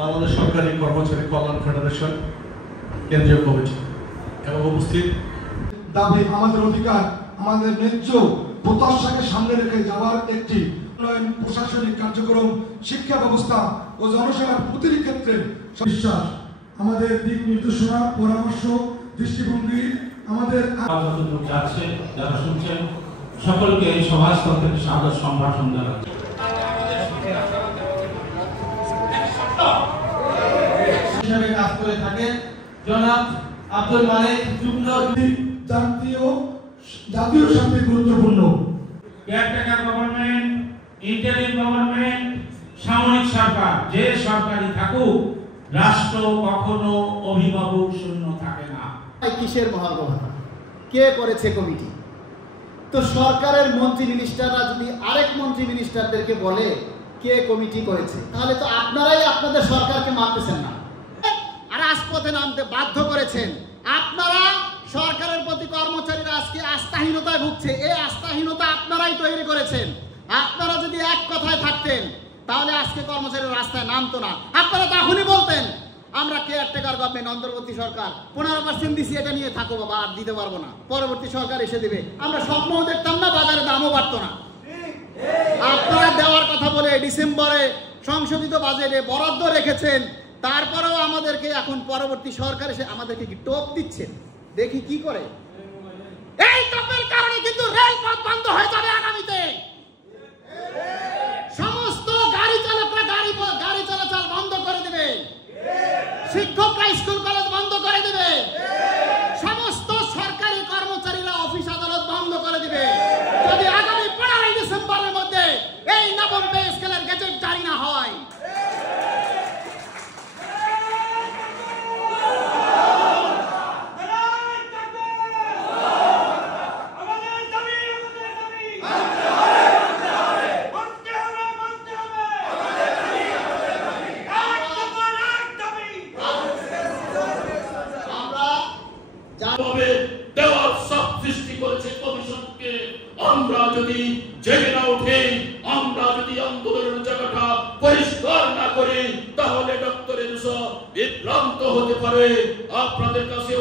বাংলাদেশ সরকারি কর্মচারী কল্যাণ ফেডারেশন কেন্দ্রীয় কমিটি এবং উপস্থিত দাবি আমাদের অধিকার, আমাদের ন্যায্য প্রত্যাশাকে সামনে রেখে যাওয়ার একটি উন্নয়ন, প্রশাসনিক কার্যক্রম, শিক্ষা ব্যবস্থা ও জনসেবার প্রতিটি ক্ষেত্রে বিশ্বাস, আমাদের দিক নির্দেশনা, পরামর্শ, দৃষ্টিভঙ্গি, আমাদের যাচ্ছে যারা শুনছেন সকলকে এই সভাস্থল থেকে সাদর সম্ভাষণ জানাচ্ছি। হিসাবে কাজ করে থাকেন জনাব আব্দুল মালিক যুগ্ম জাতীয় স্বার্থে গুরুত্বপূর্ণ। কেয়ারটেকার গভর্নমেন্ট, ইন্টারিম গভর্নমেন্ট, সামরিক সরকার, যে সরকারই থাকুক, রাষ্ট্র কখনো অভিভাবক শূন্য থাকে না। কিসের মহার্ঘভাতা, কে করেছে কমিটি? তো সরকারের মন্ত্রী মিনিস্টাররা যদি আরেক মন্ত্রী মিনিস্টারদেরকে বলে কে কমিটি করেছে, তাহলে তো আপনারাই আপনাদের সরকারকে মানতেছেন না, আর রাজপথে নামতে বাধ্য করেছেন। আপনারা সরকারের প্রতি কর্মচারীরা আজকে আস্থাহীনতায় ভুগছে, এই আস্থাহীনতা আপনারাই তৈরি করেছেন। আপনারা যদি এক কথায় থাকতেন তাহলে আজকে কর্মচারীরা রাস্তায় নামতো না। আপনারা তখনই বলতেন আমরা কেয়ারটেকার গভর্নমেন্ট, অন্তর্বর্তী সরকার 15% দিছি, এটা নিয়ে থাকো বাবা, আর দিতে পারবো না, পরবর্তী সরকার এসে দিবে। আমরা স্বপ্নও দেখতাম না, বাজারে দামও বাড়তো না। আপনারা দেওয়ার কথা বলে ডিসেম্বরে সংশোধিত বাজেটে বরাদ্দ রেখেছেন, তারপরেও আমাদেরকে এখন পরবর্তী সরকার এসে আমাদেরকে কি টোপ দিচ্ছেন, দেখি কি করে। এই টোপের কারণে কিন্তু রেলপথ বন্ধ হয়ে যাবে আগামীতে। সমস্ত গাড়ি চালকরা গাড়ি চলাচল বন্ধ করে দেবে, শিক্ষকরা স্কুল কলেজ বন্ধ করে দেবে, সমস্ত সরকারি কর্মচারীরা অফিস আদালত বন্ধ করে দিবে যদি আগামী 15 ডিসেম্বরের মধ্যে এই নবম পে স্কেলের গেজেট জারি না হয়। দেওয়ার সব সৃষ্টি করেছে কমিশনকে। আমরা যদি জেগে না উঠে, আমরা যদি আন্দোলনের জায়গাটা পরিষ্কার না করি, তাহলে ডক্টর ইউনূস বিভ্রান্ত হতে পারে। আপনাদের কাছে